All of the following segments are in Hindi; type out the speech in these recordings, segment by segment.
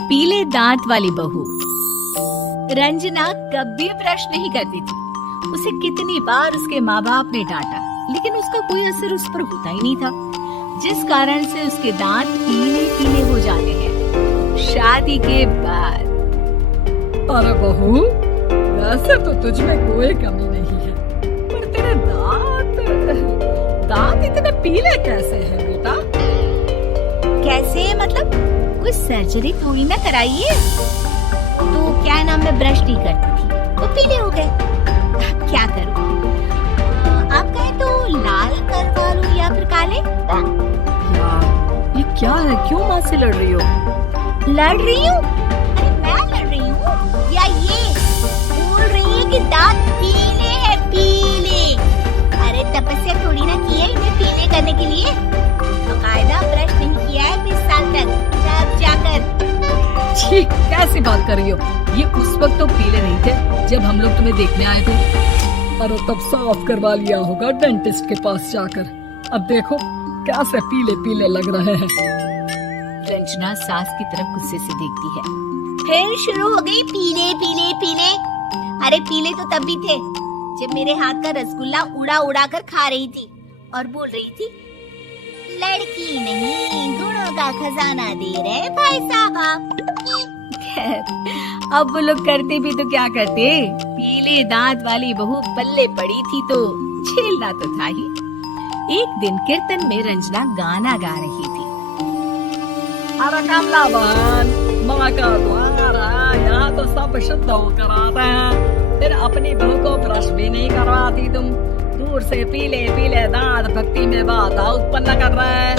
पीले दांत वाली बहू। रंजना कभी ब्रश नहीं करती थी। उसे कितनी बार उसके माँ बाप ने डांटा, लेकिन उसका कोई असर उस पर होता ही नहीं था, जिस कारण से उसके दांत पीले पीले हो जाते हैं शादी के बाद। अरे बहू, वैसे तो तुझ में कोई कमी नहीं है, पर तेरे दांत इतने पीले कैसे हैं बेटा? कैसे मतलब? कोई सर्जरी थोड़ी ना कराइए। तो क्या नाम, मैं ब्रश नहीं करती थी तो पीले हो गए। अब क्या करूं? आप कहें तो लाल करवा लूं या फिर काले? यार, ये क्या है? क्यों माँ से लड़ रही हो? लड़ रही हूँ? अरे मैं लड़ रही हूँ या ये बोल रही है कि दांत पीले हैं, पीले। अरे तपस्या थोड़ी ना की है इन्हें पीले करने के लिए। बकायदा ब्रश नहीं किया है 20 साल तक, तब जाकर। छी, कैसी बात कर रही हो? ये उस वक्त तो पीले नहीं थे जब हम लोग तुम्हें देखने आए थे। अरे तब साफ करवा लिया होगा डेंटिस्ट के पास जाकर। अब देखो कैसे पीले पीले लग रहे हैं। रंजना सास की तरफ गुस्से से देखती है। फिर शुरू हो गई पीले पीले पीले। अरे पीले तो तब भी थे जब मेरे हाथ का रसगुल्ला उड़ा उड़ा कर खा रही थी और बोल रही थी, लड़की नहीं गुणों का खजाना दे रहे भाई साहब आप। अब वो लोग करते भी तो क्या करते, पीले दांत वाली बहू पल्ले पड़ी थी तो झेलना तो था ही। एक दिन कीर्तन में रंजना गाना गा रही थी। अरे कमला बहन, माँ का द्वार है, यहाँ तो सब शुद्ध होकर आते हैं, फिर अपनी बहू को ब्रश भी नहीं करवाती तुम। दूर से पीले पीले दांत भक्ति में बाधा उत्पन्न कर रहे हैं।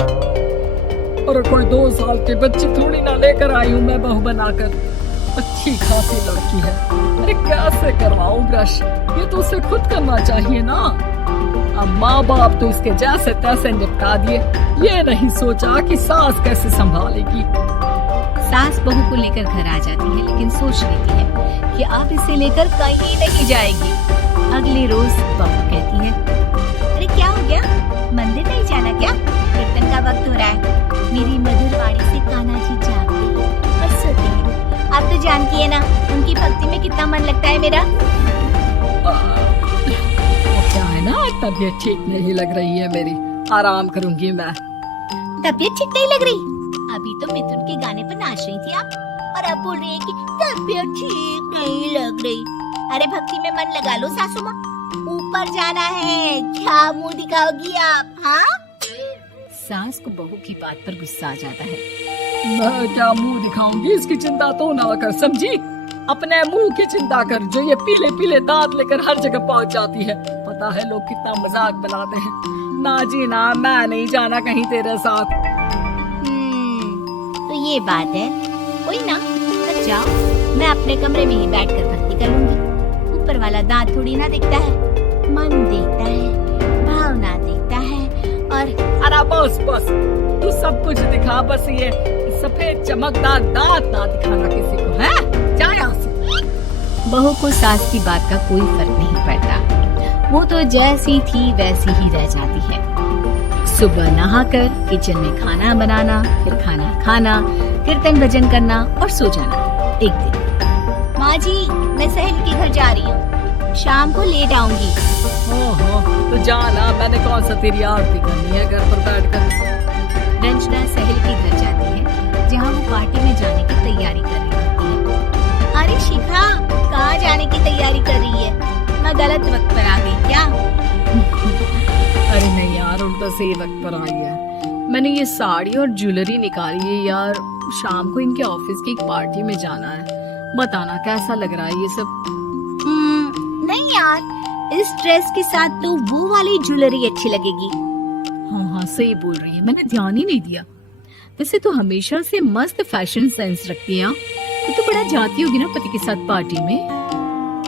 और कोई 2 साल के बच्ची थोड़ी ना लेकर आई हूँ मैं बहू बनाकर। अच्छी खासी लड़की है, अरे कैसे करवाऊं ब्रश? ये तो उसे खुद करना चाहिए ना। अब माँ बाप तो इसके जैसे तैसे निपटा दिए, ये नहीं सोचा कि सास कैसे संभालेगी। सास बहू को लेकर घर आ जाती है, लेकिन सोच लेती है कि अब इसे लेकर कहीं नहीं जाएगी। अगले रोज बहू कहती है, अरे क्या हो गया, मंदिर नहीं जाना क्या? कीर्तन का वक्त हो रहा है। मेरी मधुर वाणी से कान्हा जी जागते और सोते हैं। आप तो जानती है ना उनकी भक्ति में कितना मन लगता है मेरा। क्या है ना, तबीयत ठीक नहीं लग रही है मेरी, आराम करूंगी मैं। तबीयत ठीक नहीं लग रही? अभी तो मिथुन के गाने पर नाच रही थी आप, और अब बोल रही है कि तबीयत ठीक नहीं लग रही। अरे भक्ति में मन लगा लो सासू माँ, ऊपर जाना है, क्या मुंह दिखाओगी आप? हाँ, सास को बहू की बात पर गुस्सा आ जाता है। मैं क्या मुंह दिखाऊंगी, इसकी चिंता तो ना कर, समझी? अपने मुंह की चिंता कर, जो ये पीले पीले दांत लेकर हर जगह पहुंच जाती है। पता है लोग कितना मजाक बनाते हैं। ना जी ना, मैं नहीं जाना कहीं तेरे साथ। तो ये बात है, कोई ना, तो जाओ, मैं अपने कमरे में ही बैठकर भक्ति करूंगी। ऊपर वाला दांत थोड़ी ना देखता है, मन देखता है, भावना देखता है। और अरे बस बस, तू सब कुछ दिखा, बस ये सफेद चमकदार दांत ना दिखाना किसी को, है? जा यहाँ से। बहू को सास की बात का कोई फर्क नहीं पड़ता, वो तो जैसी थी वैसी ही रह जाती है। सुबह नहाकर किचन में खाना बनाना, फिर खाना खाना, कीर्तन भजन करना और सो जाना। एक दिन, माँ जी मैं सहेली के घर जा रही हूँ, शाम को लेट आऊंगी। ओहो, तो जाना, मैंने कौन सा तेरी आरती करनी है घर पर बैठकर। रंजना सहेली के घर जाती है, जहाँ वो पार्टी में जाने की तैयारी कर रही होती है। अरे शिखा, कहाँ जाने की तैयारी कर रही है? मैं गलत वक्त पर आ गई क्या? अरे नहीं यार, उल्टा सही वक्त पर आई है। मैंने ये साड़ी और ज्वेलरी निकाली है यार, शाम को इनके ऑफिस की एक पार्टी में जाना है। बताना कैसा लग रहा है ये सब? नहीं यार, इस ड्रेस के साथ तो वो वाली ज्वेलरी अच्छी लगेगी। हाँ, सही बोल रही है, मैंने ध्यान ही नहीं दिया। वैसे तो हमेशा से मस्त फैशन सेंस रखती है। तो बड़ा जाती होगी ना पति के साथ पार्टी में।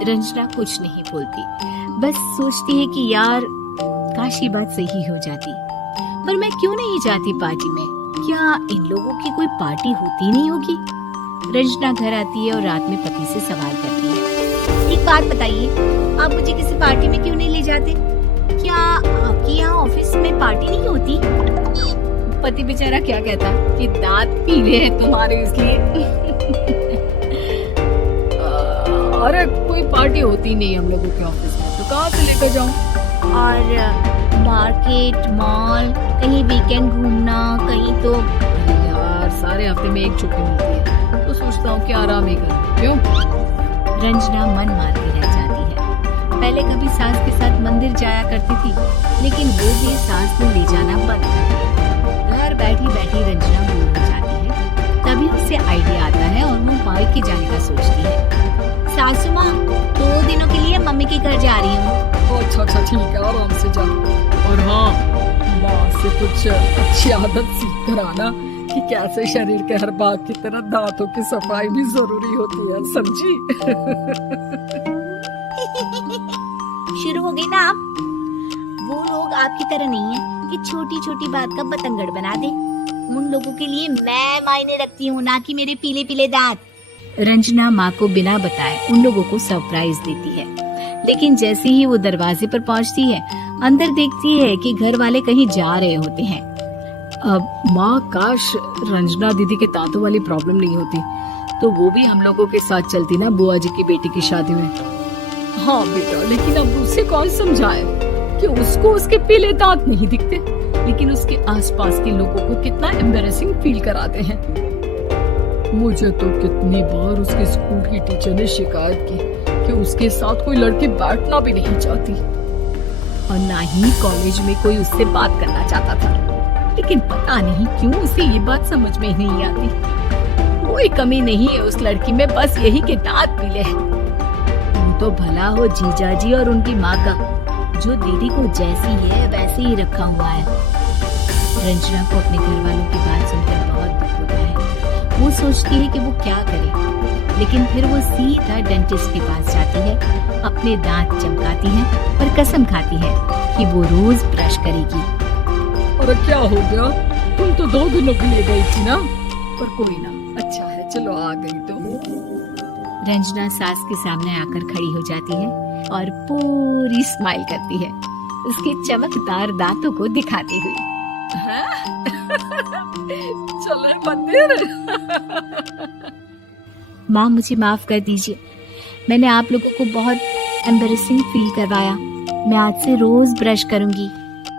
रंजना कुछ नहीं बोलती, बस सोचती है कि यार काश ये बात सही हो जाती, पर मैं क्यों नहीं जाती पार्टी में? क्या इन लोगों की कोई पार्टी होती नहीं होगी? रंजना घर आती है और रात में पति से सवाल करती है, एक बात बताइए, आप मुझे किसी पार्टी में क्यों नहीं ले जाते? क्या आपके यहाँ ऑफिस में पार्टी नहीं होती? पति बेचारा क्या कहता कि दांत पीले हैं तुम्हारे इसलिए। अरे कोई पार्टी होती नहीं हम लोगों के ऑफिस में, तो कहाँ से लेकर जाऊँ? और मार्केट, मॉल, कहीं वीकेंड घूमना, कहीं तो यार सारे हफ्ते में एक छुट्टी मिलती है, तो सोचता हूँ कि आराम ही करूँ। क्यों? रंजना मन मार के रह जाती है। पहले कभी सास के साथ मंदिर जाया करती थी, लेकिन वो भी सास ने ले जाना बंद कर दिया। घर बैठी बैठी रंजना बोर हो जाती है। तभी उसे आइडिया आता है और वो मायके जाने का सोचती है। सासू माँ, 2 दिनों के लिए मम्मी के घर जा रही हूँ। अच्छा ठीक है, आराम से जा। और हाँ, माँ से कुछ अच्छी आदत सीख कर आना कि कैसे शरीर के हर भाग की तरह दांतों की सफाई भी जरूरी होती है, समझी? शुरू हो गई ना आप? वो लोग आपकी तरह नहीं है कि छोटी छोटी बात का बतंगड़ बना दे। उन लोगों के लिए मैं मायने रखती हूँ, ना कि मेरे पीले पीले दांत। रंजना माँ को बिना बताए उन लोगों को सरप्राइज देती है, लेकिन जैसे ही वो दरवाजे पर पहुँचती है, अंदर देखती है कि घर वाले कहीं जा रहे होते हैं। अब माँ, काश रंजना दीदी के दांतों वाली प्रॉब्लम नहीं होती, तो वो भी हम लोगों के साथ चलती ना बुआ जी की बेटी की शादी में। हाँ बेटा, लेकिन अब उसे कौन समझाए कि उसको उसके पीले दांत नहीं दिखते, लेकिन उसके आसपास के लोगों को कितना एम्बैरेसिंग फील कराते हैं। मुझे तो कितनी बार उसके स्कूल की टीचर ने शिकायत की कि उसके साथ कोई लड़की बैठना भी नहीं चाहती, और ना ही कॉलेज में कोई उससे बात करना चाहता था। लेकिन पता नहीं क्यों उसे ये बात समझ में ही नहीं आती। कोई कमी नहीं है उस लड़की में, बस यही कि दांत पीले हैं। तो भला हो जीजा जी और उनकी माँ का, जो दीदी को जैसी है वैसे ही रखा हुआ है। रंजना को अपने घर वालों की बात सुनकर बहुत दुख होता है। वो सोचती है कि वो क्या करे, लेकिन फिर वो सीधा डेंटिस्ट के पास जाती है, अपने दांत चमकाती है और कसम खाती है कि वो रोज ब्रश करेगी। और क्या हो गया? तुम तो 2 दिनों के लिए गई थी ना? पर कोई ना, अच्छा है, चलो आ गई तो। रंजना सास के सामने आकर खड़ी हो जाती है और पूरी स्माइल करती है, उसके चमकदार दांतों को दिखाती हुई। चले मंदिर। माँ, मुझे माफ कर दीजिए, मैंने आप लोगों को बहुत एम्बैरेसिंग फील करवाया। मैं आज से रोज ब्रश करूंगी।